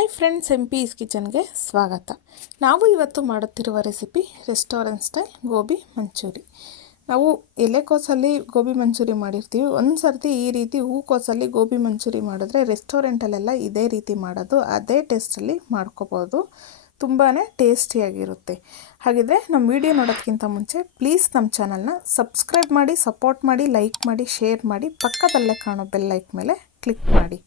Hi friends M is ಕಿಚನ್ಗೆ ಸ್ವಾಗತ. ನಾವು ಇವತ್ತು ಮಾಡುತ್ತಿರುವ recipe restaurant style gobi manchurian. ನಾವು ಎಲೆಕೋಸಲ್ಲಿ ಗೋಬಿ ಮಂಚೂರಿ ಮಾಡಿರ್ತೀವಿ. ಒಂದು ಸರ್ತಿ ಈ ರೀತಿ ಹೂಕೋಸಲ್ಲಿ ಗೋಬಿ ಮಂಚೂರಿ ಮಾಡಿದ್ರೆ ರೆಸ್ಟೋರೆಂಟಲ್ಲೆಲ್ಲ ಇದೇ ರೀತಿ ಮಾಡೋದು, ಅದೇ ಟೇಸ್ಟಲ್ಲಿ ಮಾಡ್ಕೋಬೋದು. ತುಂಬಾ ಟೇಸ್ಟಿಯಾಗಿರುತ್ತೆ ಹಾಗಿದ್ರೆ ನಮ್ಮ ವಿಡಿಯೋ ನೋಡೋದಕ್ಕಿಂತ ಮುಂಚೆ ಪ್ಲೀಸ್ ನಮ್ಮ ಚಾನಲ್ನ ಸಬ್ಸ್ಕ್ರೈಬ್ ಮಾಡಿ ಸಪೋರ್ಟ್ ಮಾಡಿ ಲೈಕ್ ಮಾಡಿ ಶೇರ್ ಮಾಡಿ, ಪಕ್ಕದಲ್ಲೇ ಕಾಣೋ ಬೆಲ್ಲೈಕ್ ಮೇಲೆ ಕ್ಲಿಕ್ ಮಾಡಿ.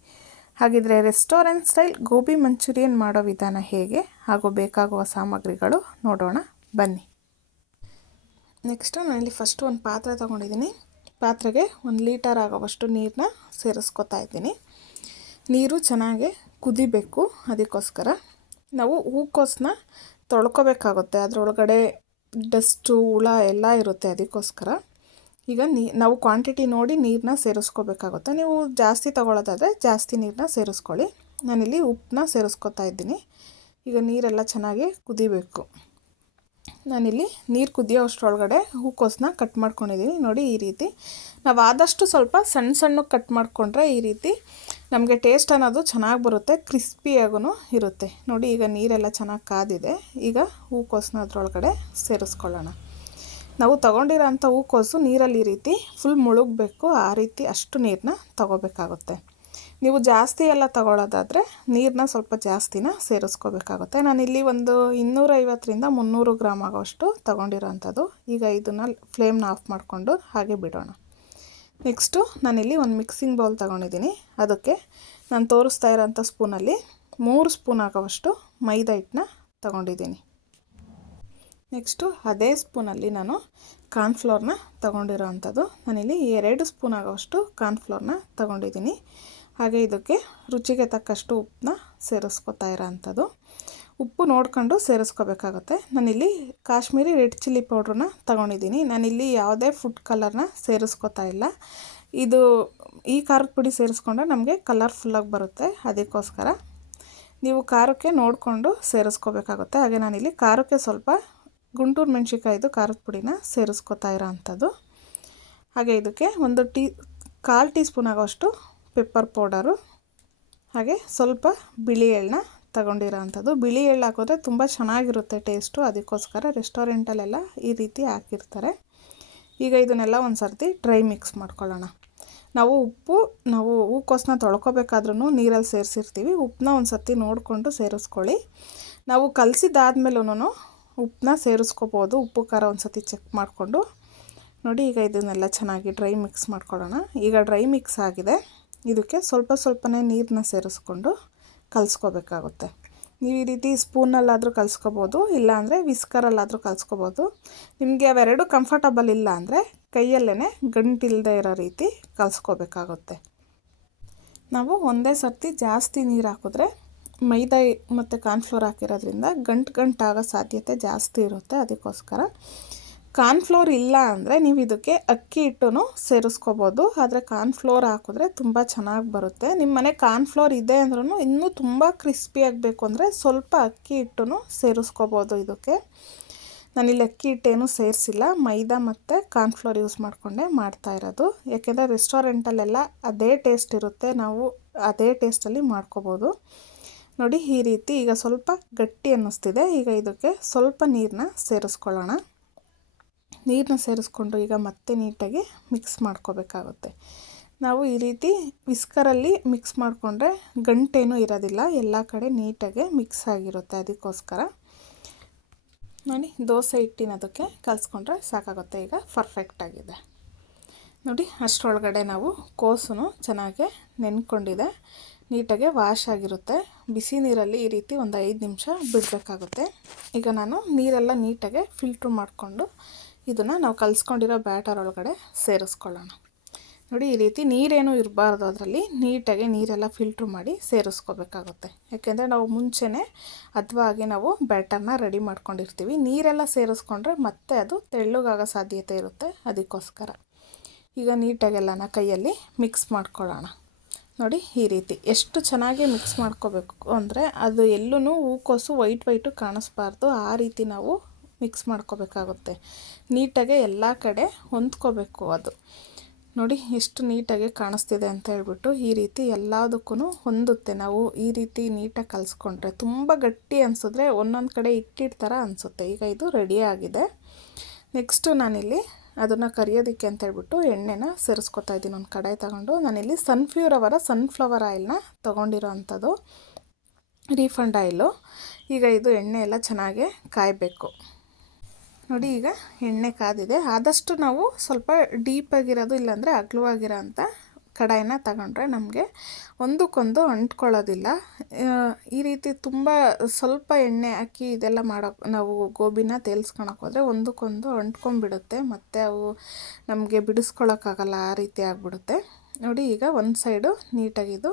ಹಾಗಿದ್ರೆ ರೆಸ್ಟೋರೆಂಟ್ ಸ್ಟೈಲ್ ಗೋಬಿ ಮಂಚೂರಿಯನ್ ಮಾಡೋ ವಿಧಾನ ಹೇಗೆ? ಹಾಗೂ ಬೇಕಾಗುವ ಸಾಮಗ್ರಿಗಳು ನೋಡೋಣ. ಬನ್ನಿ. ನೆಕ್ಸ್ಟು ನಾನಿಲ್ಲಿ ಫಸ್ಟು ಒಂದು ಪಾತ್ರೆ ತೊಗೊಂಡಿದ್ದೀನಿ. ಪಾತ್ರೆಗೆ ಒಂದು ಲೀಟರ್ ಆಗೋವಷ್ಟು ನೀರನ್ನ ಸೇರಿಸ್ಕೊತಾ ಇದ್ದೀನಿ. ನೀರು ಚೆನ್ನಾಗಿ ಕುದಿಬೇಕು ಅದಕ್ಕೋಸ್ಕರ. ನಾವು ಹೂಕೋಸನ್ನ ತೊಳ್ಕೊಬೇಕಾಗುತ್ತೆ. ಅದರೊಳಗಡೆ ಡಸ್ಟು, ಹುಳ ಎಲ್ಲ ಇರುತ್ತೆ ಅದಕ್ಕೋಸ್ಕರ. ಈಗ ನೀ, ನಾವು ಕ್ವಾಂಟಿಟಿ ನೋಡಿ ನೀರನ್ನ ಸೇರಿಸ್ಕೋಬೇಕಾಗುತ್ತೆ. ನೀವು ಜಾಸ್ತಿ ತೊಗೊಳೋದಾದರೆ ಜಾಸ್ತಿ ನೀರನ್ನ ಸೇರಿಸ್ಕೊಳ್ಳಿ. ನಾನಿಲ್ಲಿ ಉಪ್ಪನ್ನ ಸೇರಿಸ್ಕೊತಾ ಇದ್ದೀನಿ. ಈಗ ನೀರೆಲ್ಲ ಚೆನ್ನಾಗಿ ಕುದಿಬೇಕು. ನಾನಿಲ್ಲಿ ನೀರು ಕುದಿಯೋ ಅಷ್ಟರೊಳಗಡೆ ಹೂಕೋಸನ್ನ ಕಟ್ ಮಾಡ್ಕೊಂಡಿದ್ದೀನಿ. ನೋಡಿ ಈ ರೀತಿ. ನಾವು ಆದಷ್ಟು ಸ್ವಲ್ಪ ಸಣ್ಣ ಸಣ್ಣಕ್ಕೆ ಕಟ್ ಮಾಡಿಕೊಂಡ್ರೆ ಈ ರೀತಿ ನಮಗೆ ಟೇಸ್ಟ್ ಅನ್ನೋದು ಚೆನ್ನಾಗಿ ಬರುತ್ತೆ ಕ್ರಿಸ್ಪಿಯಾಗೂ ಇರುತ್ತೆ. ನೋಡಿ ಈಗ ನೀರೆಲ್ಲ ಚೆನ್ನಾಗಿ ಕಾದಿದೆ. ಈಗ ಹೂಕೋಸನ್ನ ಅದರೊಳಗಡೆ ಸೇರಿಸ್ಕೊಳ್ಳೋಣ. ನಾವು ತಗೊಂಡಿರೋ ಅಂಥ ಹೂಕೋಸು ನೀರಲ್ಲಿ ಈ ರೀತಿ ಫುಲ್ ಮುಳುಗಬೇಕು. ಆ ರೀತಿ ಅಷ್ಟು ನೀರನ್ನ ತೊಗೋಬೇಕಾಗುತ್ತೆ. ನೀವು ಜಾಸ್ತಿ ಎಲ್ಲ ತಗೊಳ್ಳೋದಾದರೆ ನೀರನ್ನ ಸ್ವಲ್ಪ ಜಾಸ್ತಿನ ಸೇರಿಸ್ಕೋಬೇಕಾಗುತ್ತೆ. ನಾನಿಲ್ಲಿ ಒಂದು ಇನ್ನೂರೈವತ್ತರಿಂದ ಮುನ್ನೂರು ಗ್ರಾಮ್ ಆಗೋಷ್ಟು ತೊಗೊಂಡಿರೋಂಥದ್ದು ಈಗ ಇದನ್ನು ಫ್ಲೇಮ್ನ ಆಫ್ ಮಾಡಿಕೊಂಡು ಹಾಗೆ ಬಿಡೋಣ. ನೆಕ್ಸ್ಟು ನಾನಿಲ್ಲಿ ಒಂದು ಮಿಕ್ಸಿಂಗ್ ಬೌಲ್ ತಗೊಂಡಿದ್ದೀನಿ. ಅದಕ್ಕೆ ನಾನು ತೋರಿಸ್ತಾ ಇರೋಂಥ ಸ್ಪೂನಲ್ಲಿ ಮೂರು ಸ್ಪೂನ್ ಆಗೋವಷ್ಟು ಮೈದಾ ಹಿಟ್ಟನ್ನ ತೊಗೊಂಡಿದ್ದೀನಿ. ನೆಕ್ಸ್ಟು ಅದೇ ಸ್ಪೂನಲ್ಲಿ ನಾನು ಕಾರ್ನ್ಫ್ಲೋರ್ನ ತಗೊಂಡಿರೋ ಅಂಥದ್ದು ನಾನಿಲ್ಲಿ ಎರಡು ಸ್ಪೂನ್ ಆಗೋಷ್ಟು ಕಾರ್ನ್ಫ್ಲೋರ್ನ ತಗೊಂಡಿದ್ದೀನಿ. ಹಾಗೆ ಇದಕ್ಕೆ ರುಚಿಗೆ ತಕ್ಕಷ್ಟು ಉಪ್ಪನ್ನ ಸೇರಿಸ್ಕೊತಾ ಇರೋ ಅಂಥದ್ದು ಉಪ್ಪು ನೋಡ್ಕೊಂಡು ಸೇರಿಸ್ಕೋಬೇಕಾಗುತ್ತೆ. ನಾನಿಲ್ಲಿ ಕಾಶ್ಮೀರಿ ರೆಡ್ ಚಿಲ್ಲಿ ಪೌಡ್ರನ್ನ ತಗೊಂಡಿದ್ದೀನಿ. ನಾನಿಲ್ಲಿ ಯಾವುದೇ ಫುಡ್ ಕಲರ್ನ ಸೇರಿಸ್ಕೊತಾ ಇಲ್ಲ. ಇದು ಈ ಖಾರದ ಪುಡಿ ಸೇರಿಸ್ಕೊಂಡ್ರೆ ನಮಗೆ ಕಲರ್ಫುಲ್ಲಾಗಿ ಬರುತ್ತೆ ಅದಕ್ಕೋಸ್ಕರ. ನೀವು ಖಾರಕ್ಕೆ ನೋಡಿಕೊಂಡು ಸೇರಿಸ್ಕೋಬೇಕಾಗುತ್ತೆ. ಹಾಗೆ ನಾನಿಲ್ಲಿ ಖಾರಕ್ಕೆ ಸ್ವಲ್ಪ ಗುಂಟೂರು ಮೆಣಸಿಕಾಯ್ದು ಖಾರದ ಪುಡಿನ ಸೇರಿಸ್ಕೊತಾ ಇರೋ ಅಂಥದ್ದು. ಹಾಗೆ ಇದಕ್ಕೆ ಒಂದು ಟೀ, ಕಾಲು ಟೀ ಸ್ಪೂನ್ ಆಗೋಷ್ಟು ಪೆಪ್ಪರ್ ಪೌಡರು, ಹಾಗೆ ಸ್ವಲ್ಪ ಬಿಳಿ ಎಳ್ಳನ್ನ ತಗೊಂಡಿರೋ ಅಂಥದ್ದು. ಬಿಳಿ ಎಳ್ಳು ಹಾಕಿದ್ರೆ ತುಂಬ ಚೆನ್ನಾಗಿರುತ್ತೆ ಟೇಸ್ಟು, ಅದಕ್ಕೋಸ್ಕರ ರೆಸ್ಟೋರೆಂಟಲ್ಲೆಲ್ಲ ಈ ರೀತಿ ಹಾಕಿರ್ತಾರೆ. ಈಗ ಇದನ್ನೆಲ್ಲ ಒಂದು ಸರ್ತಿ ಡ್ರೈ ಮಿಕ್ಸ್ ಮಾಡ್ಕೊಳ್ಳೋಣ. ನಾವು ಉಪ್ಪು, ನಾವು ಹೂಕೋಸನ್ನ ತೊಳ್ಕೊಬೇಕಾದ್ರೂ ನೀರಲ್ಲಿ ಸೇರಿಸಿರ್ತೀವಿ. ಉಪ್ಪನ್ನ ಒಂದು ಸರ್ತಿ ನೋಡಿಕೊಂಡು ಸೇರಿಸ್ಕೊಳ್ಳಿ. ನಾವು ಕಲಸಿದಾದ್ಮೇಲೂ ಉಪ್ಪನ್ನ ಸೇರಿಸ್ಕೋಬೋದು. ಉಪ್ಪು, ಖಾರ ಒಂದು ಸತಿ ಚೆಕ್ ಮಾಡಿಕೊಂಡು. ನೋಡಿ, ಈಗ ಇದನ್ನೆಲ್ಲ ಚೆನ್ನಾಗಿ ಡ್ರೈ ಮಿಕ್ಸ್ ಮಾಡ್ಕೊಳ್ಳೋಣ. ಈಗ ಡ್ರೈ ಮಿಕ್ಸ್ ಆಗಿದೆ. ಇದಕ್ಕೆ ಸ್ವಲ್ಪ ಸ್ವಲ್ಪನೇ ನೀರನ್ನ ಸೇರಿಸ್ಕೊಂಡು ಕಲಿಸ್ಕೋಬೇಕಾಗುತ್ತೆ. ನೀವು ಈ ರೀತಿ ಸ್ಪೂನಲ್ಲಾದರೂ ಕಲಿಸ್ಕೋಬೋದು, ಇಲ್ಲಾಂದರೆ ವಿಸ್ಕರಲ್ಲಾದರೂ ಕಲಿಸ್ಕೋಬೋದು. ನಿಮಗೆ ಅವೆರಡು ಕಂಫರ್ಟಬಲ್ ಇಲ್ಲ ಅಂದರೆ ಕೈಯಲ್ಲೇ ಗಂಟಿಲ್ಲದೆ ಇರೋ ರೀತಿ ಕಲಿಸ್ಕೋಬೇಕಾಗುತ್ತೆ. ನಾವು ಒಂದೇ ಸರ್ತಿ ಜಾಸ್ತಿ ನೀರು ಹಾಕಿದ್ರೆ ಮೈದಾ ಮತ್ತು ಕಾರ್ನ್ಫ್ಲೋರ್ ಹಾಕಿರೋದ್ರಿಂದ ಗಂಟು ಗಂಟಾಗೋ ಸಾಧ್ಯತೆ ಜಾಸ್ತಿ ಇರುತ್ತೆ ಅದಕ್ಕೋಸ್ಕರ. ಕಾರ್ನ್ಫ್ಲೋರ್ ಇಲ್ಲ ಅಂದರೆ ನೀವು ಇದಕ್ಕೆ ಅಕ್ಕಿ ಹಿಟ್ಟು ಸೇರಿಸ್ಕೋಬೋದು. ಆದರೆ ಕಾರ್ನ್ಫ್ಲೋರ್ ಹಾಕಿದ್ರೆ ತುಂಬ ಚೆನ್ನಾಗಿ ಬರುತ್ತೆ. ನಿಮ್ಮ ಮನೆ ಕಾರ್ನ್ಫ್ಲೋರ್ ಇದೆ ಅಂದ್ರೂ ಇನ್ನೂ ತುಂಬ ಕ್ರಿಸ್ಪಿ ಆಗಬೇಕು ಅಂದರೆ ಸ್ವಲ್ಪ ಅಕ್ಕಿ ಹಿಟ್ಟು ಸೇರಿಸ್ಕೋಬೋದು ಇದಕ್ಕೆ. ನಾನಿಲ್ಲಿ ಅಕ್ಕಿ ಹಿಟ್ಟೇನು ಸೇರಿಸಿಲ್ಲ. ಮೈದಾ ಮತ್ತು ಕಾರ್ನ್ಫ್ಲೋರ್ ಯೂಸ್ ಮಾಡಿಕೊಂಡೆ ಮಾಡ್ತಾ ಇರೋದು. ಯಾಕೆಂದರೆ ರೆಸ್ಟೋರೆಂಟಲ್ಲೆಲ್ಲ ಅದೇ ಟೇಸ್ಟ್ ಇರುತ್ತೆ. ನಾವು ಅದೇ ಟೇಸ್ಟಲ್ಲಿ ಮಾಡ್ಕೋಬೋದು. ನೋಡಿ ಈ ರೀತಿ ಈಗ ಸ್ವಲ್ಪ ಗಟ್ಟಿ ಅನ್ನಿಸ್ತಿದೆ. ಈಗ ಇದಕ್ಕೆ ಸ್ವಲ್ಪ ನೀರನ್ನ ಸೇರಿಸ್ಕೊಳ್ಳೋಣ. ನೀರನ್ನ ಸೇರಿಸ್ಕೊಂಡು ಈಗ ಮತ್ತೆ ನೀಟಾಗಿ ಮಿಕ್ಸ್ ಮಾಡ್ಕೋಬೇಕಾಗುತ್ತೆ. ನಾವು ಈ ರೀತಿ ವಿಸ್ಕರಲ್ಲಿ ಮಿಕ್ಸ್ ಮಾಡಿಕೊಂಡ್ರೆ ಗಂಟೇನೂ ಇರೋದಿಲ್ಲ. ಎಲ್ಲ ಕಡೆ ನೀಟಾಗಿ ಮಿಕ್ಸ್ ಆಗಿರುತ್ತೆ ಅದಕ್ಕೋಸ್ಕರ. ನೋಡಿ ದೋಸೆ ಹಿಟ್ಟಿನದಕ್ಕೆ ಕಲಿಸ್ಕೊಂಡ್ರೆ ಸಾಕಾಗುತ್ತೆ. ಈಗ ಪರ್ಫೆಕ್ಟಾಗಿದೆ ನೋಡಿ ಅಷ್ಟರೊಳಗಡೆ ನಾವು ಕೋಸು ಚೆನ್ನಾಗಿ ನೆನ್ಕೊಂಡಿದೆ. ನೀಟಾಗಿ ವಾಶ್ ಆಗಿರುತ್ತೆ. ಬಿಸಿ ನೀರಲ್ಲಿ ಈ ರೀತಿ ಒಂದು ಐದು ನಿಮಿಷ ಬಿಡಬೇಕಾಗುತ್ತೆ. ಈಗ ನಾನು ನೀರೆಲ್ಲ ನೀಟಾಗಿ ಫಿಲ್ಟ್ರ್ ಮಾಡಿಕೊಂಡು ಇದನ್ನು ನಾವು ಕಲಿಸ್ಕೊಂಡಿರೋ ಬ್ಯಾಟರ್ ಒಳಗಡೆ ಸೇರಿಸ್ಕೊಳ್ಳೋಣ. ನೋಡಿ, ಈ ರೀತಿ ನೀರೇನು ಇರಬಾರ್ದು. ಅದರಲ್ಲಿ ನೀಟಾಗಿ ನೀರೆಲ್ಲ ಫಿಲ್ಟ್ರ್ ಮಾಡಿ ಸೇರಿಸ್ಕೋಬೇಕಾಗುತ್ತೆ. ಯಾಕೆಂದರೆ ನಾವು ಮುಂಚೆನೇ ಹಾಗೆ ನಾವು ಬ್ಯಾಟರ್ನ ರೆಡಿ ಮಾಡ್ಕೊಂಡಿರ್ತೀವಿ. ನೀರೆಲ್ಲ ಸೇರಿಸ್ಕೊಂಡ್ರೆ ಮತ್ತೆ ಅದು ತೆಳ್ಳಗಾಗೋ ಸಾಧ್ಯತೆ ಇರುತ್ತೆ ಅದಕ್ಕೋಸ್ಕರ. ಈಗ ನೀಟಾಗೆಲ್ಲನ ಕೈಯಲ್ಲಿ ಮಿಕ್ಸ್ ಮಾಡ್ಕೊಳ್ಳೋಣ. ನೋಡಿ ಈ ರೀತಿ ಎಷ್ಟು ಚೆನ್ನಾಗಿ ಮಿಕ್ಸ್ ಮಾಡ್ಕೋಬೇಕು ಅಂದರೆ ಅದು ಎಲ್ಲೂ ಹೂಕೋಸು ವೈಟ್ ವೈಟು ಕಾಣಿಸ್ಬಾರ್ದು. ಆ ರೀತಿ ನಾವು ಮಿಕ್ಸ್ ಮಾಡ್ಕೋಬೇಕಾಗುತ್ತೆ. ನೀಟಾಗೆ ಎಲ್ಲ ಕಡೆ ಹೊಂದ್ಕೋಬೇಕು ಅದು. ನೋಡಿ ಎಷ್ಟು ನೀಟಾಗಿ ಕಾಣಿಸ್ತಿದೆ ಅಂತ ಹೇಳ್ಬಿಟ್ಟು ಈ ರೀತಿ ಎಲ್ಲದಕ್ಕೂ ಹೊಂದುತ್ತೆ. ನಾವು ಈ ರೀತಿ ನೀಟಾಗಿ ಕಲಿಸ್ಕೊಂಡ್ರೆ ತುಂಬ ಗಟ್ಟಿ ಅನಿಸಿದ್ರೆ ಒಂದೊಂದು ಕಡೆ ಇಟ್ಟಿಟ್ಟು ಥರ ಅನಿಸುತ್ತೆ. ಈಗ ಇದು ರೆಡಿ ಆಗಿದೆ. ನೆಕ್ಸ್ಟು ನಾನಿಲ್ಲಿ ಅದನ್ನು ಕರಿಯೋದಕ್ಕೆ ಅಂತ ಹೇಳ್ಬಿಟ್ಟು ಎಣ್ಣೆನ ಸೇರಿಸ್ಕೊತಾ ಇದ್ದೀನಿ. ಒಂದು ಕಡಾಯಿ ತಗೊಂಡು ನಾನಿಲ್ಲಿ ಸನ್ಫ್ಯೂರ್ ಅವರ ಸನ್ಫ್ಲವರ್ ಆಯಿಲ್ನ ತೊಗೊಂಡಿರೋ ಅಂಥದ್ದು ರೀಫಂಡ್ ಆಯಿಲು ಈಗ ಇದು ಎಣ್ಣೆ ಎಲ್ಲ ಚೆನ್ನಾಗೆ ಕಾಯಬೇಕು. ನೋಡಿ ಈಗ ಎಣ್ಣೆ ಕಾದಿದೆ. ಆದಷ್ಟು ನಾವು ಸ್ವಲ್ಪ ಡೀಪಾಗಿರೋದು ಇಲ್ಲಾಂದರೆ ಅಗ್ಲವಾಗಿರೋ ಅಂಥ ಕಡಾಯಿನ ತಗೊಂಡ್ರೆ ನಮಗೆ ಒಂದಕ್ಕೊಂದು ಅಂಟ್ಕೊಳ್ಳೋದಿಲ್ಲ. ಈ ರೀತಿ ತುಂಬ ಸ್ವಲ್ಪ ಎಣ್ಣೆ ಹಾಕಿ ಇದೆಲ್ಲ ಮಾಡೋಕೆ ನಾವು ಗೋಬಿನ ತೇಲ್ಸ್ಕೊಳಕ್ಕೆ ಹೋದರೆ ಒಂದಕ್ಕೊಂದು ಅಂಟ್ಕೊಂಡ್ಬಿಡುತ್ತೆ. ಮತ್ತು ಅವು ನಮಗೆ ಬಿಡಿಸ್ಕೊಳಕ್ಕಾಗಲ್ಲ, ಆ ರೀತಿ ಆಗಿಬಿಡುತ್ತೆ. ನೋಡಿ, ಈಗ ಒಂದು ಸೈಡು ನೀಟಾಗಿದು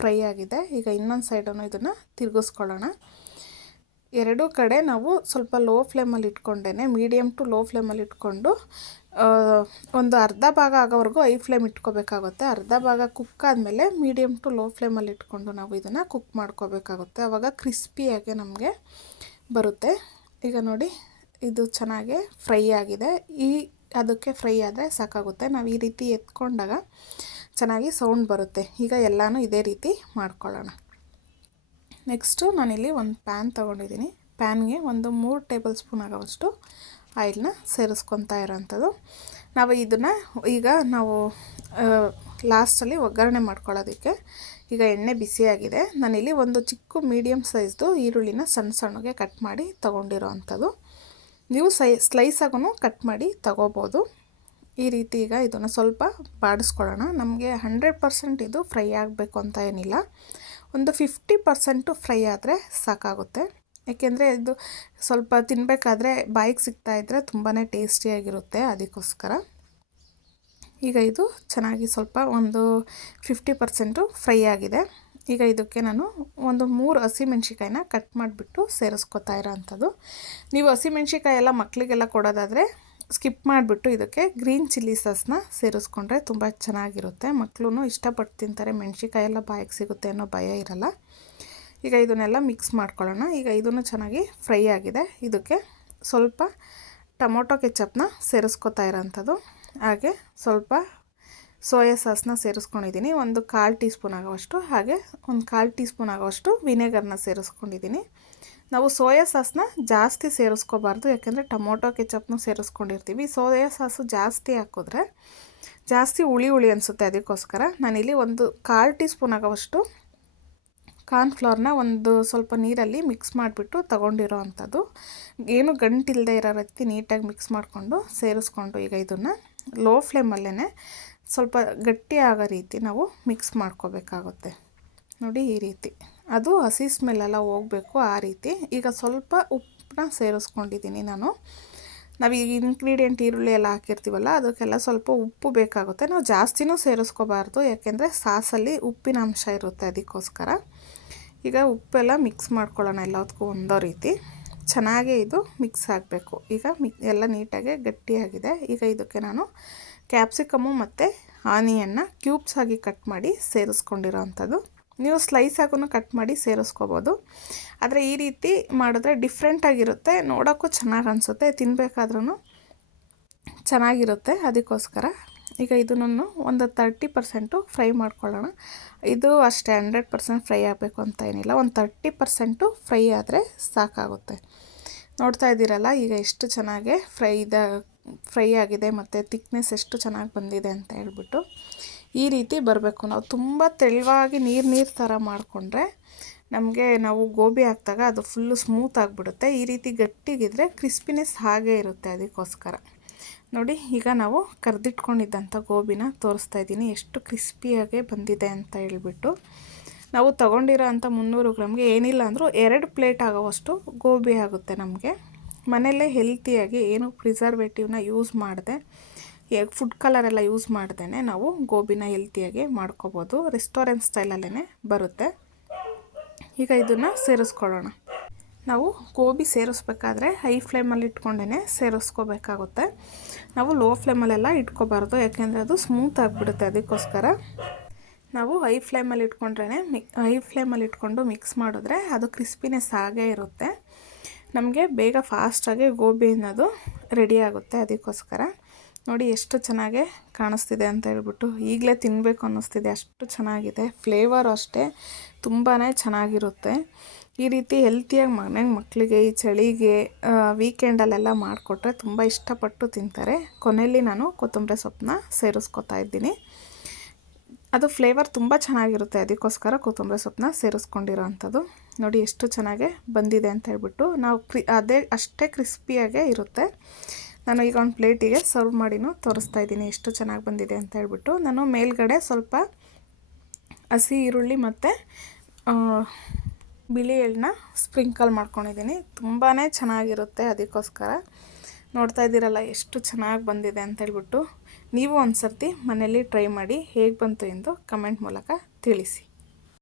ಫ್ರೈ ಆಗಿದೆ. ಈಗ ಇನ್ನೊಂದು ಸೈಡನ್ನು ಇದನ್ನು ತಿರುಗಿಸ್ಕೊಳ್ಳೋಣ. ಎರಡೂ ಕಡೆ ನಾವು ಸ್ವಲ್ಪ ಲೋ ಫ್ಲೇಮಲ್ಲಿ ಇಟ್ಕೊಂಡೇ ಮೀಡಿಯಮ್ ಟು ಲೋ ಫ್ಲೇಮಲ್ಲಿ ಇಟ್ಕೊಂಡು ಒಂದು ಅರ್ಧ ಭಾಗ ಆಗೋವರೆಗೂ ಐ ಫ್ಲೇಮ್ ಇಟ್ಕೋಬೇಕಾಗುತ್ತೆ. ಅರ್ಧ ಭಾಗ ಕುಕ್ ಆದಮೇಲೆ ಮೀಡಿಯಮ್ ಟು ಲೋ ಫ್ಲೇಮಲ್ಲಿ ಇಟ್ಕೊಂಡು ನಾವು ಇದನ್ನು ಕುಕ್ ಮಾಡ್ಕೋಬೇಕಾಗುತ್ತೆ. ಆವಾಗ ಕ್ರಿಸ್ಪಿಯಾಗೆ ನಮಗೆ ಬರುತ್ತೆ. ಈಗ ನೋಡಿ, ಇದು ಚೆನ್ನಾಗಿ ಫ್ರೈ ಆಗಿದೆ. ಈ ಅದಕ್ಕೆ ಫ್ರೈ ಆದರೆ ಸಾಕಾಗುತ್ತೆ. ನಾವು ಈ ರೀತಿ ಎತ್ಕೊಂಡಾಗ ಚೆನ್ನಾಗಿ ಸೌಂಡ್ ಬರುತ್ತೆ. ಈಗ ಎಲ್ಲನೂ ಇದೇ ರೀತಿ ಮಾಡ್ಕೊಳ್ಳೋಣ. ನೆಕ್ಸ್ಟು ನಾನಿಲ್ಲಿ ಒಂದು ಪ್ಯಾನ್ ತೊಗೊಂಡಿದ್ದೀನಿ ಪ್ಯಾನ್ಗೆ ಒಂದು ಮೂರು ಟೇಬಲ್ ಸ್ಪೂನ್ ಆಗೋವಷ್ಟು ಆಯಿಲ್ನ ಸೇರಿಸ್ಕೊತಾ ಇರೋವಂಥದ್ದು ನಾವು ಇದನ್ನು ಈಗ ನಾವು ಲಾಸ್ಟಲ್ಲಿ ಒಗ್ಗರಣೆ ಮಾಡ್ಕೊಳ್ಳೋದಕ್ಕೆ ಈಗ ಎಣ್ಣೆ ಬಿಸಿಯಾಗಿದೆ ನಾನಿಲ್ಲಿ ಒಂದು ಚಿಕ್ಕ ಮೀಡಿಯಮ್ ಸೈಜ್ದು ಈರುಳ್ಳಿನ ಸಣ್ಣ ಸಣ್ಣಗೆ ಕಟ್ ಮಾಡಿ ತೊಗೊಂಡಿರೋ ಅಂಥದ್ದು ನೀವು ಸೈ ಸ್ಲೈಸಾಗೂ ಕಟ್ ಮಾಡಿ ತಗೋಬೋದು. ಈ ರೀತಿ ಈಗ ಇದನ್ನು ಸ್ವಲ್ಪ ಬಾಡಿಸ್ಕೊಳ್ಳೋಣ. ನಮಗೆ ಹಂಡ್ರೆಡ್ ಪರ್ಸೆಂಟ್ ಇದು ಫ್ರೈ ಆಗಬೇಕು ಅಂತ ಏನಿಲ್ಲ. ಒಂದು ಫಿಫ್ಟಿ ಪರ್ಸೆಂಟು ಫ್ರೈ ಆದರೆ ಸಾಕಾಗುತ್ತೆ. ಏಕೆಂದರೆ ಇದು ಸ್ವಲ್ಪ ತಿನ್ನಬೇಕಾದ್ರೆ ಬಾಯಿಗೆ ಸಿಗ್ತಾಯಿದ್ರೆ ತುಂಬಾ ಟೇಸ್ಟಿಯಾಗಿರುತ್ತೆ ಅದಕ್ಕೋಸ್ಕರ. ಈಗ ಇದು ಚೆನ್ನಾಗಿ ಸ್ವಲ್ಪ ಒಂದು ಫಿಫ್ಟಿ ಪರ್ಸೆಂಟು ಫ್ರೈ ಆಗಿದೆ. ಈಗ ಇದಕ್ಕೆ ನಾನು ಒಂದು ಮೂರು ಹಸಿಮೆಣ್ಸಿಕಾಯಿನ ಕಟ್ ಮಾಡಿಬಿಟ್ಟು ಸೇರಿಸ್ಕೊತಾ ಇರೋ ಅಂಥದ್ದು ನೀವು ಹಸಿಮೆಣ್ಸಿಕಾಯಿ ಎಲ್ಲ ಮಕ್ಕಳಿಗೆಲ್ಲ ಕೊಡೋದಾದರೆ ಸ್ಕಿಪ್ ಮಾಡಿಬಿಟ್ಟು ಇದಕ್ಕೆ ಗ್ರೀನ್ ಚಿಲ್ಲಿ ಸಾಸ್ನ ಸೇರಿಸ್ಕೊಂಡ್ರೆ ತುಂಬ ಚೆನ್ನಾಗಿರುತ್ತೆ. ಮಕ್ಕಳು ಇಷ್ಟಪಟ್ಟು ತಿಂತಾರೆ. ಮೆಣ್ಸಿಕಾಯಿ ಎಲ್ಲ ಬಾಯಿಗೆ ಸಿಗುತ್ತೆ ಅನ್ನೋ ಭಯ ಇರಲ್ಲ. ಈಗ ಇದನ್ನೆಲ್ಲ ಮಿಕ್ಸ್ ಮಾಡ್ಕೊಳ್ಳೋಣ. ಈಗ ಇದನ್ನು ಚೆನ್ನಾಗಿ ಫ್ರೈ ಆಗಿದೆ. ಇದಕ್ಕೆ ಸ್ವಲ್ಪ ಟೊಮೊಟೊ ಕೆಚಪ್ನ ಸೇರಿಸ್ಕೊತಾ ಇರೋಂಥದ್ದು. ಹಾಗೆ ಸ್ವಲ್ಪ ಸೋಯಾ ಸಾಸ್ನ ಸೇರಿಸ್ಕೊಂಡಿದ್ದೀನಿ. ಒಂದು ಕಾಲು ಟೀ ಸ್ಪೂನ್ ಆಗೋವಷ್ಟು. ಹಾಗೆ ಒಂದು ಕಾಲು ಟೀ ಸ್ಪೂನ್ ಆಗೋವಷ್ಟು ವಿನೆಗರ್ನ ಸೇರಿಸ್ಕೊಂಡಿದ್ದೀನಿ. ನಾವು ಸೋಯಾ ಸಾಸ್ನ ಜಾಸ್ತಿ ಸೇರಿಸ್ಕೋಬಾರ್ದು, ಯಾಕೆಂದರೆ ಟೊಮೊಟೊ, ಕೆಚಪ್ನು ಸೇರಿಸ್ಕೊಂಡಿರ್ತೀವಿ. ಸೋಯಾ ಸಾಸು ಜಾಸ್ತಿ ಹಾಕಿದ್ರೆ ಜಾಸ್ತಿ ಹುಳಿ ಹುಳಿ ಅನಿಸುತ್ತೆ ಅದಕ್ಕೋಸ್ಕರ. ನಾನಿಲ್ಲಿ ಒಂದು ಕಾಲು ಟೀ ಸ್ಪೂನ್ ಆಗೋವಷ್ಟು ಕಾರ್ನ್ಫ್ಲೋರ್ನ ಒಂದು ಸ್ವಲ್ಪ ನೀರಲ್ಲಿ ಮಿಕ್ಸ್ ಮಾಡಿಬಿಟ್ಟು ತೊಗೊಂಡಿರೋ ಅಂಥದ್ದು. ಏನು ಗಂಟಿಲ್ಲದೆ ಇರೋ ರೀತಿ ನೀಟಾಗಿ ಮಿಕ್ಸ್ ಮಾಡಿಕೊಂಡು ಸೇರಿಸ್ಕೊಂಡು ಈಗ ಇದನ್ನು ಲೋ ಫ್ಲೇಮಲ್ಲೇ ಸ್ವಲ್ಪ ಗಟ್ಟಿ ಆಗೋ ರೀತಿ ನಾವು ಮಿಕ್ಸ್ ಮಾಡ್ಕೋಬೇಕಾಗುತ್ತೆ. ನೋಡಿ ಈ ರೀತಿ. ಅದು ಹಸಿ ಸ್ಮೆಲ್ಲೆಲ್ಲ ಹೋಗಬೇಕು ಆ ರೀತಿ. ಈಗ ಸ್ವಲ್ಪ ಉಪ್ಪನ್ನ ಸೇರಿಸ್ಕೊಂಡಿದ್ದೀನಿ ನಾನು. ನಾವು ಈಗ ಇಂಗ್ರೀಡಿಯೆಂಟ್ ಈರುಳ್ಳಿ ಎಲ್ಲ ಹಾಕಿರ್ತೀವಲ್ಲ, ಅದಕ್ಕೆಲ್ಲ ಸ್ವಲ್ಪ ಉಪ್ಪು ಬೇಕಾಗುತ್ತೆ. ನಾವು ಜಾಸ್ತಿನೂ ಸೇರಿಸ್ಕೋಬಾರ್ದು, ಯಾಕೆಂದರೆ ಸಾಸಲ್ಲಿ ಉಪ್ಪಿನ ಅಂಶ ಇರುತ್ತೆ ಅದಕ್ಕೋಸ್ಕರ. ಈಗ ಉಪ್ಪೆಲ್ಲ ಮಿಕ್ಸ್ ಮಾಡ್ಕೊಳ್ಳೋಣ ಎಲ್ಲದಕ್ಕೂ ಒಂದೋ ರೀತಿ. ಚೆನ್ನಾಗೇ ಇದು ಮಿಕ್ಸ್ ಆಗಬೇಕು. ಈಗ ಮಿಕ್ ಎಲ್ಲ ನೀಟಾಗಿ ಗಟ್ಟಿಯಾಗಿದೆ. ಈಗ ಇದಕ್ಕೆ ನಾನು ಕ್ಯಾಪ್ಸಿಕಮ್ಮು ಮತ್ತು ಆನಿಯನ್ನು ಕ್ಯೂಬ್ಸ್ ಆಗಿ ಕಟ್ ಮಾಡಿ ಸೇರಿಸ್ಕೊಂಡಿರೋ ಅಂಥದ್ದು ನೀವು ಸ್ಲೈಸ್ ಕಟ್ ಮಾಡಿ ಸೇರಿಸ್ಕೋಬೋದು. ಆದರೆ ಈ ರೀತಿ ಮಾಡಿದ್ರೆ ಡಿಫ್ರೆಂಟಾಗಿರುತ್ತೆ ನೋಡೋಕ್ಕೂ ಚೆನ್ನಾಗಿ ಅನಿಸುತ್ತೆ. ತಿನ್ನಬೇಕಾದ್ರೂ ಚೆನ್ನಾಗಿರುತ್ತೆ. ಅದಕ್ಕೋಸ್ಕರ ಈಗ ಇದನ್ನು ಒಂದು ತರ್ಟಿ ಪರ್ಸೆಂಟು ಫ್ರೈ ಮಾಡ್ಕೊಳ್ಳೋಣ. ಇದು ಅಷ್ಟೇ ಹಂಡ್ರೆಡ್ ಪರ್ಸೆಂಟ್ ಫ್ರೈ ಆಗಬೇಕು ಅಂತ ಏನಿಲ್ಲ. ಒಂದು ತರ್ಟಿ ಪರ್ಸೆಂಟು ಫ್ರೈ ಆದರೆ ಸಾಕಾಗುತ್ತೆ. ನೋಡ್ತಾ ಇದ್ದೀರಲ್ಲ, ಈಗ ಎಷ್ಟು ಚೆನ್ನಾಗಿ ಫ್ರೈದ, ಫ್ರೈ ಆಗಿದೆ ಮತ್ತು ತಿಕ್ನೆಸ್ ಎಷ್ಟು ಚೆನ್ನಾಗಿ ಬಂದಿದೆ ಅಂತ ಹೇಳ್ಬಿಟ್ಟು. ಈ ರೀತಿ ಬರಬೇಕು. ನಾವು ತುಂಬ ತೆಳುವಾಗಿ ನೀರು ನೀರು ಥರ ಮಾಡಿಕೊಂಡ್ರೆ ನಮಗೆ ನಾವು ಗೋಬಿ ಹಾಕಿದಾಗ ಅದು ಫುಲ್ಲು ಸ್ಮೂತ್ ಆಗಿಬಿಡುತ್ತೆ. ಈ ರೀತಿ ಗಟ್ಟಿಗಿದ್ರೆ ಕ್ರಿಸ್ಪಿನೆಸ್ ಹಾಗೇ ಇರುತ್ತೆ ಅದಕ್ಕೋಸ್ಕರ. ನೋಡಿ, ಈಗ ನಾವು ಕರೆದಿಟ್ಕೊಂಡಿದ್ದಂಥ ಗೋಬಿನ ತೋರಿಸ್ತಾ ಇದ್ದೀನಿ. ಎಷ್ಟು ಕ್ರಿಸ್ಪಿಯಾಗೆ ಬಂದಿದೆ ಅಂತ ಹೇಳ್ಬಿಟ್ಟು. ನಾವು ತೊಗೊಂಡಿರೋ ಅಂಥ ಮುನ್ನೂರು ಗ್ರಾಮ್ಗೆ ಏನಿಲ್ಲ ಅಂದರೂ ಎರಡು ಪ್ಲೇಟ್ ಆಗೋವಷ್ಟು ಗೋಬಿ ಆಗುತ್ತೆ ನಮಗೆ. ಮನೆಯಲ್ಲೇ ಹೆಲ್ತಿಯಾಗಿ ಏನು ಪ್ರಿಸರ್ವೇಟಿವ್ನ ಯೂಸ್ ಮಾಡಿದೆ. ಫುಡ್ ಕಲರ್ ಎಲ್ಲ ಯೂಸ್ ಮಾಡ್ದೇ ನಾವು ಗೋಬಿನ ಹೆಲ್ತಿಯಾಗಿ ಮಾಡ್ಕೋಬೋದು. ರೆಸ್ಟೋರೆಂಟ್ ಸ್ಟೈಲಲ್ಲೇ ಬರುತ್ತೆ. ಈಗ ಇದನ್ನು ಸೇರಿಸ್ಕೊಳ್ಳೋಣ. ನಾವು ಗೋಬಿ ಸೇರಿಸ್ಬೇಕಾದ್ರೆ ಹೈ ಫ್ಲೇಮಲ್ಲಿ ಇಟ್ಕೊಂಡೇ ಸೇರಿಸ್ಕೋಬೇಕಾಗುತ್ತೆ. ನಾವು ಲೋ ಫ್ಲೇಮಲ್ಲೆಲ್ಲ ಇಟ್ಕೋಬಾರ್ದು, ಯಾಕೆಂದರೆ ಅದು ಸ್ಮೂತ್ ಆಗಿಬಿಡುತ್ತೆ ಅದಕ್ಕೋಸ್ಕರ. ನಾವು ಹೈ ಫ್ಲೇಮಲ್ಲಿ ಇಟ್ಕೊಂಡ್ರೇ ಮಿಕ್ ಹೈ ಫ್ಲೇಮಲ್ಲಿ ಇಟ್ಕೊಂಡು ಮಿಕ್ಸ್ ಮಾಡಿದ್ರೆ ಅದು ಕ್ರಿಸ್ಪಿನೆಸ್ ಆಗೇ ಇರುತ್ತೆ. ನಮಗೆ ಬೇಗ ಫಾಸ್ಟಾಗಿ ಗೋಬಿ ಅನ್ನೋದು ರೆಡಿ ಆಗುತ್ತೆ ಅದಕ್ಕೋಸ್ಕರ. ನೋಡಿ ಎಷ್ಟು ಚೆನ್ನಾಗೆ ಕಾಣಿಸ್ತಿದೆ ಅಂತ ಹೇಳ್ಬಿಟ್ಟು ಈಗಲೇ ತಿನ್ನಬೇಕು ಅನ್ನಿಸ್ತಿದೆ. ಅಷ್ಟು ಚೆನ್ನಾಗಿದೆ. ಫ್ಲೇವರು ಅಷ್ಟೇ. ತುಂಬಾ ಚೆನ್ನಾಗಿರುತ್ತೆ. ಈ ರೀತಿ ಹೆಲ್ತಿಯಾಗಿ ಮನೆಗೆ ಮಕ್ಕಳಿಗೆ ಈ ಚಳಿಗೆ ವೀಕೆಂಡಲ್ಲೆಲ್ಲ ಮಾಡಿಕೊಟ್ರೆ ತುಂಬ ಇಷ್ಟಪಟ್ಟು ತಿಂತಾರೆ. ಕೊನೆಯಲ್ಲಿ ನಾನು ಕೊತ್ತಂಬರಿ ಸೊಪ್ಪನ್ನ ಸೇರಿಸ್ಕೊತಾ ಇದ್ದೀನಿ. ಅದು ಫ್ಲೇವರ್ ತುಂಬ ಚೆನ್ನಾಗಿರುತ್ತೆ. ಅದಕ್ಕೋಸ್ಕರ ಕೊತ್ತಂಬರಿ ಸೊಪ್ಪನ್ನ ಸೇರಿಸ್ಕೊಂಡಿರೋ ಅಂಥದ್ದು. ನೋಡಿ ಎಷ್ಟು ಚೆನ್ನಾಗೆ ಬಂದಿದೆ ಅಂತ ಹೇಳ್ಬಿಟ್ಟು ನಾವು ಕ್ರಿ, ಅದೇ ಅಷ್ಟೇ ಕ್ರಿಸ್ಪಿಯಾಗೇ ಇರುತ್ತೆ. ನಾನು ಈಗ ಒಂದು ಪ್ಲೇಟಿಗೆ ಸರ್ವ್ ಮಾಡಿನೂ ತೋರಿಸ್ತಾ ಇದ್ದೀನಿ ಎಷ್ಟು ಚೆನ್ನಾಗಿ ಬಂದಿದೆ ಅಂತ ಹೇಳ್ಬಿಟ್ಟು. ನಾನು ಮೇಲ್ಗಡೆ ಸ್ವಲ್ಪ ಹಸಿ ಈರುಳ್ಳಿ ಮತ್ತು ಬಿಳಿ ಎಳ್ಳನ್ನ ಸ್ಪ್ರಿಂಕಲ್ ಮಾಡ್ಕೊಂಡಿದ್ದೀನಿ. ತುಂಬಾ ಚೆನ್ನಾಗಿರುತ್ತೆ ಅದಕ್ಕೋಸ್ಕರ. ನೋಡ್ತಾ ಇದ್ದೀರಲ್ಲ ಎಷ್ಟು ಚೆನ್ನಾಗಿ ಬಂದಿದೆ ಅಂತ ಹೇಳ್ಬಿಟ್ಟು. ನೀವು ಒಂದು ಸರ್ತಿ ಮನೇಲಿ ಟ್ರೈ ಮಾಡಿ ಹೇಗೆ ಬಂತು ಎಂದು ಕಮೆಂಟ್ ಮೂಲಕ ತಿಳಿಸಿ.